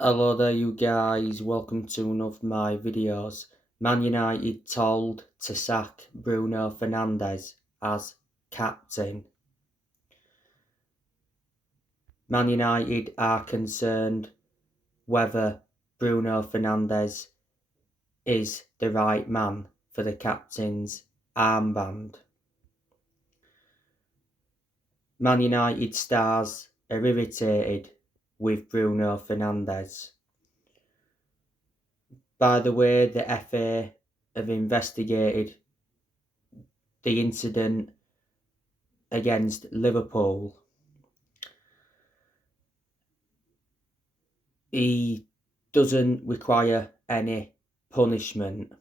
Hello there you guys, welcome to one of my videos. Man United told to sack Bruno Fernandes as captain. Man United are concerned whether Bruno Fernandes is the right man for the captain's armband. Man United stars are irritated with Bruno Fernandes. By the way, the FA have investigated the incident against Liverpool. He doesn't require any punishment,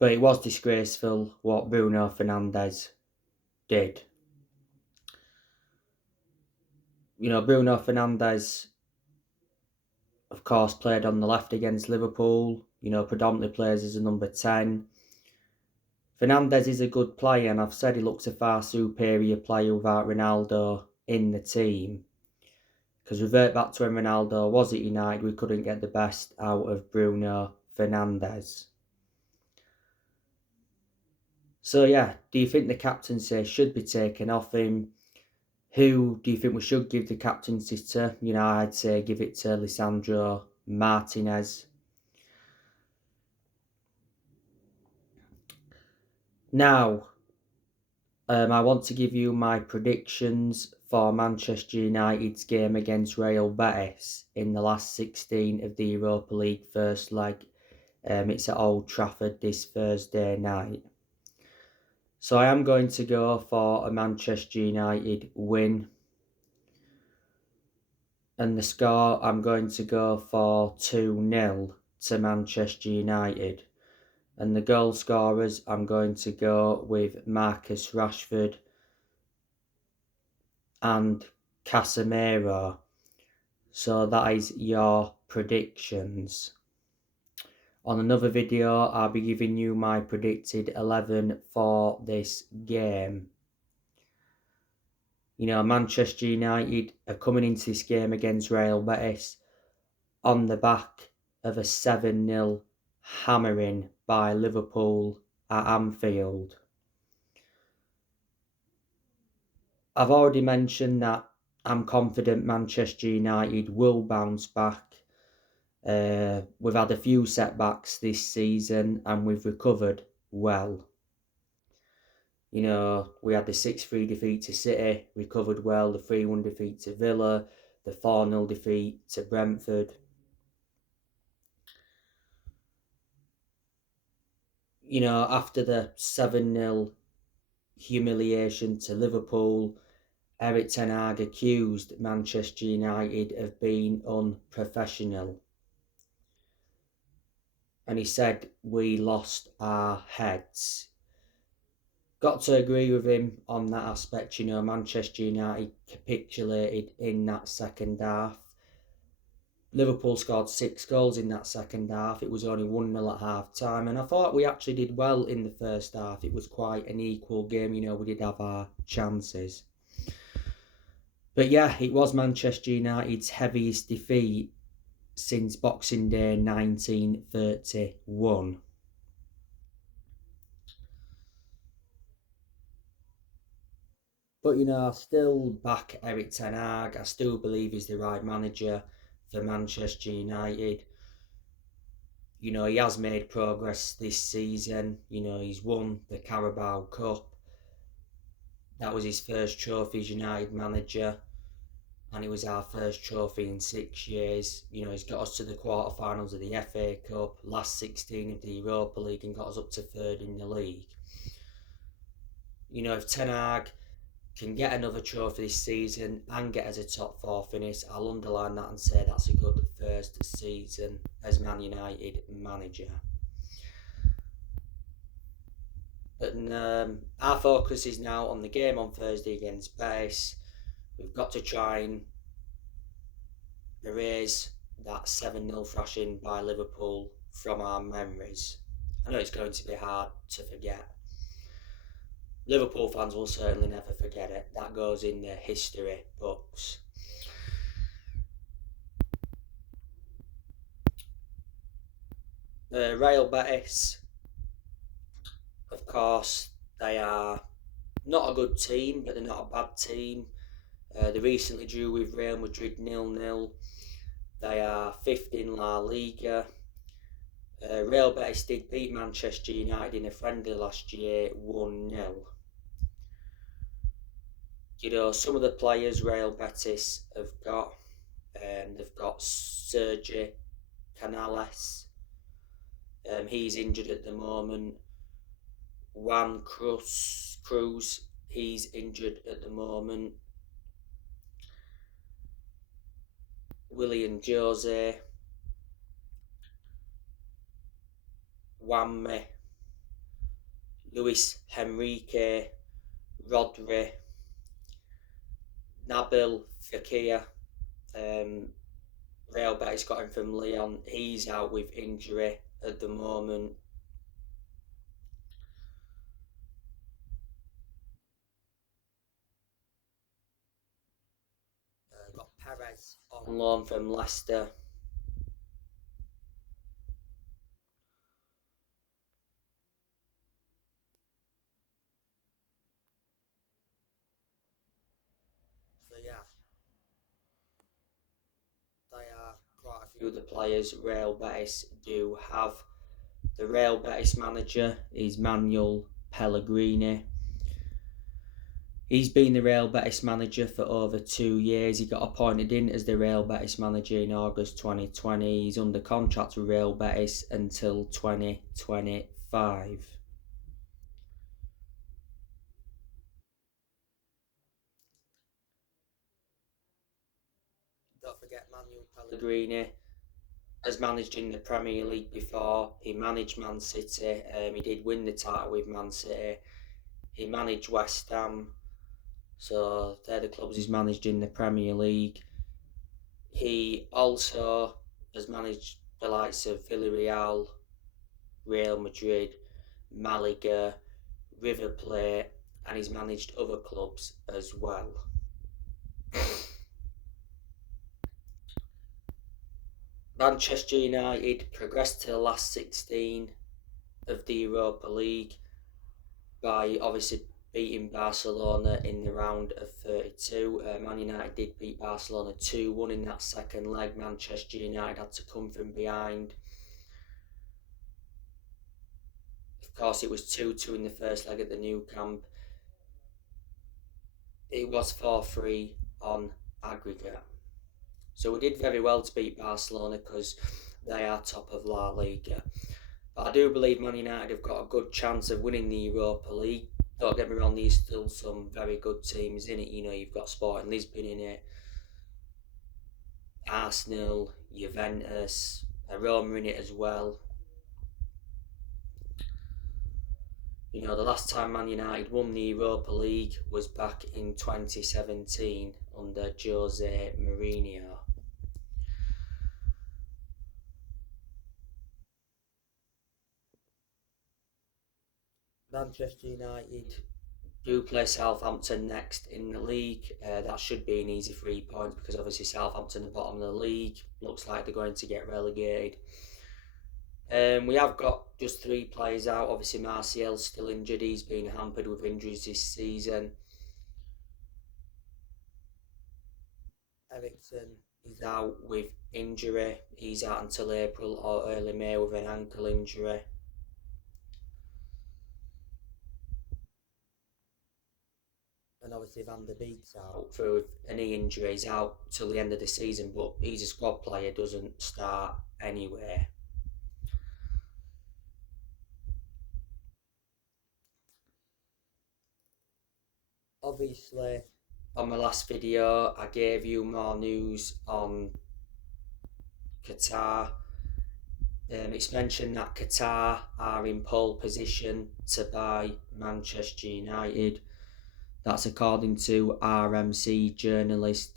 but it was disgraceful what Bruno Fernandes did. Bruno Fernandes, of course, played on the left against Liverpool, predominantly plays as a number 10. Fernandes is a good player, and I've said he looks a far superior player without Ronaldo in the team. Because revert back to when Ronaldo was at United, we couldn't get the best out of Bruno Fernandes. So yeah, do you think the captaincy should be taken off him? Who do you think we should give the captaincy to? I'd say give it to Lisandro Martinez. Now, I want to give you my predictions for Manchester United's game against Real Betis in the last 16 of the Europa League first leg. It's at Old Trafford this Thursday night. So I am going to go for a Manchester United win. And the score, I'm going to go for 2-0 to Manchester United. And the goal scorers, I'm going to go with Marcus Rashford and Casemiro. So that is your predictions. On another video, I'll be giving you my predicted 11 for this game. Manchester United are coming into this game against Real Betis on the back of a 7-0 hammering by Liverpool at Anfield. I've already mentioned that I'm confident Manchester United will bounce back. We've had a few setbacks this season and we've recovered well. We had the 6-3 defeat to City, recovered well, the 3-1 defeat to Villa, the 4-0 defeat to Brentford. After the 7-0 humiliation to Liverpool, Erik ten Hag accused Manchester United of being unprofessional. And he said we lost our heads. Got to agree with him on that aspect. Manchester United capitulated in that second half. Liverpool scored 6 goals in that second half. It was only 1-0 at half time. And I thought we actually did well in the first half. It was quite an equal game. We did have our chances. But yeah, it was Manchester United's heaviest defeat since Boxing Day 1931. But I still back Erik ten Hag. I still believe he's the right manager for Manchester United. He has made progress this season. He's won the Carabao Cup. That was his first trophy as United manager. And it was our first trophy in 6 years. He's got us to the quarterfinals of the FA Cup, last 16 of the Europa League, and got us up to third in the league. If Ten Hag can get another trophy this season and get us a top 4 finish, I'll underline that and say that's a good first season as Man United manager. But our focus is now on the game on Thursday against Betis. We've got to try and erase that 7-0 thrashing by Liverpool from our memories. I know it's going to be hard to forget. Liverpool fans will certainly never forget it. That goes in the history books. Real Betis, of course, they are not a good team, but they're not a bad team. They recently drew with Real Madrid 0-0. They are fifth in La Liga. Real Betis did beat Manchester United in a friendly last year 1-0. Some of the players Real Betis have got, they've got Sergio Canales. He's injured at the moment. Juan Cruz, he's injured at the moment. William Jose, Wanme, Luis Henrique, Rodri, Nabil Fekir. Real Betis got him from Lyon. He's out with injury at the moment. Got Perez on loan from Leicester. So yeah, they are quite a few of the players Real Betis do have. The Real Betis manager is Manuel Pellegrini. He's been the Real Betis manager for over 2 years. He got appointed in as the Real Betis manager in August 2020. He's under contract with Real Betis until 2025. Don't forget Manuel Pellegrini has managed in the Premier League before. He managed Man City. He did win the title with Man City. He managed West Ham. So they're the clubs he's managed in the Premier League. He also has managed the likes of Villarreal, Real Madrid, Malaga, River Plate, and he's managed other clubs as well. Manchester United progressed to the last 16 of the Europa League by obviously beating Barcelona in the round of 32. Man United did beat Barcelona 2-1 in that second leg. Manchester United had to come from behind. Of course, it was 2-2 in the first leg at the Nou Camp. It was 4-3 on aggregate. So we did very well to beat Barcelona because they are top of La Liga. But I do believe Man United have got a good chance of winning the Europa League. Don't get me wrong, there's still some very good teams in it. You've got Sporting Lisbon in it, Arsenal, Juventus, Roma in it as well. The last time Man United won the Europa League was back in 2017 under Jose Mourinho. Manchester United do play Southampton next in the league. That should be an easy 3 points because obviously Southampton are bottom of the league. Looks like they're going to get relegated. We have got just 3 players out. Obviously Martial's still injured. He's been hampered with injuries this season. Eriksen is out with injury. He's out until April or early May with an ankle injury. And obviously Van der Beek's out through a knee injury. He's out till the end of the season, but he's a squad player, doesn't start anywhere. Obviously, on my last video, I gave you more news on Qatar. It's mentioned that Qatar are in pole position to buy Manchester United. That's according to RMC journalist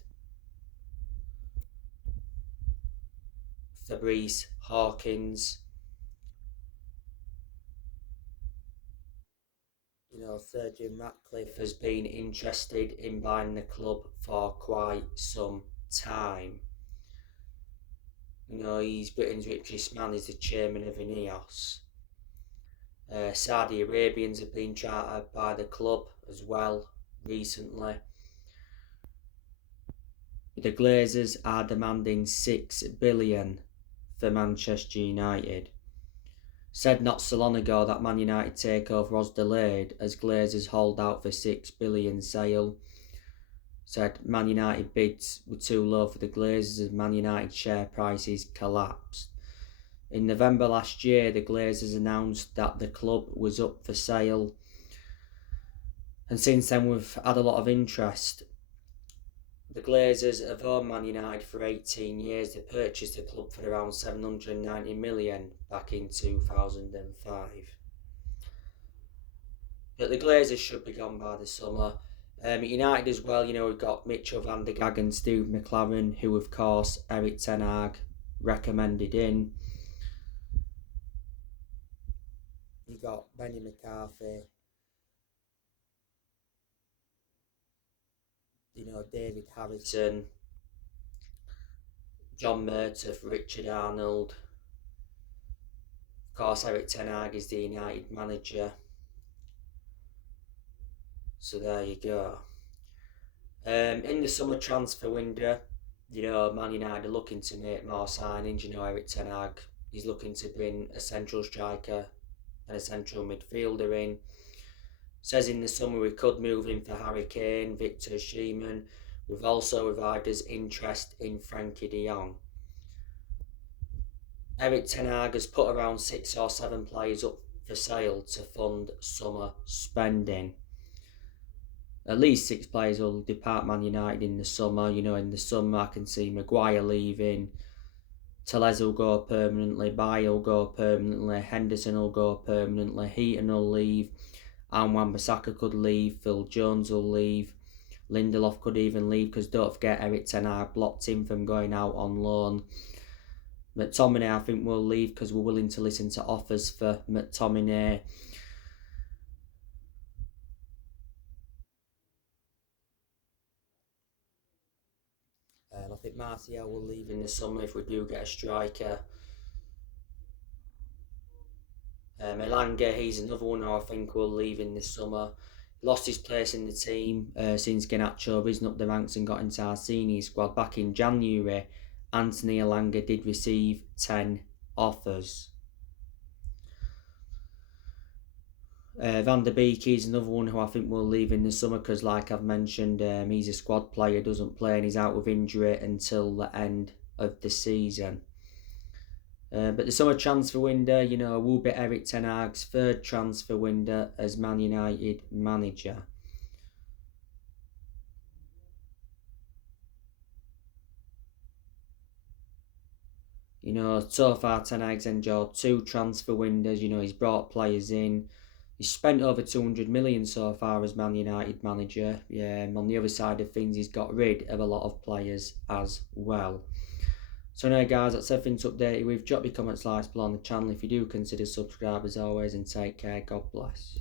Fabrice Hawkins. Sir Jim Ratcliffe has been interested in buying the club for quite some time. He's Britain's richest man. He's the chairman of Ineos. Saudi Arabians have been chartered by the club as well recently. The Glazers are demanding $6 billion for Manchester United. Said not so long ago that Man United takeover was delayed as Glazers hold out for $6 billion sale. Said Man United bids were too low for the Glazers as Man United share prices collapsed. In November last year, the Glazers announced that the club was up for sale. And since then, we've had a lot of interest. The Glazers have owned Man United for 18 years. They purchased the club for around $790 million back in 2005. But the Glazers should be gone by the summer. United as well, we've got Mitchell van der Gaag and Steve McLaren, who of course Eric Ten Hag recommended in. You've got Benny McCarthy, David Harrison, John Murtaugh, Richard Arnold. Of course, Eric Ten Hag is the United manager. So there you go. In the summer transfer window, Man United are looking to make more signings. Eric Ten Hag is looking to bring a central striker and a central midfielder in. Says in the summer we could move in for Harry Kane, Victor Osimhen. We've also revived his interest in Frankie de Jong. Eric Ten Hag has put around 6 or 7 players up for sale to fund summer spending. At least 6 players will depart Man United in the summer. In the summer I can see Maguire leaving, Tellez will go permanently, Baye will go permanently, Henderson will go permanently, Heaton will leave, and Wan-Bissaka could leave, Phil Jones will leave, Lindelof could even leave, because don't forget Eric Ten Hag blocked him from going out on loan. McTominay I think will leave because we're willing to listen to offers for McTominay. I think Martial will leave in the summer if we do get a striker. Elanga, he's another one who I think will leave in the summer. Lost his place in the team since Garnacho risen up the ranks and got into our senior squad. Back in January, Anthony Elanga did receive 10 offers. Van der Beek is another one who I think will leave in the summer because, like I've mentioned, he's a squad player, doesn't play, and he's out with injury until the end of the season. But the summer transfer window, will be Eric Ten Hag's 3rd transfer window as Man United manager. So far Ten Hag's enjoyed 2 transfer windows. He's brought players in. He's spent over 200 million so far as Man United manager. On the other side of things, he's got rid of a lot of players as well. So now guys, that's everything to update you with. Drop your comments, likes below on the channel if you do consider subscribe as always, and take care. God bless.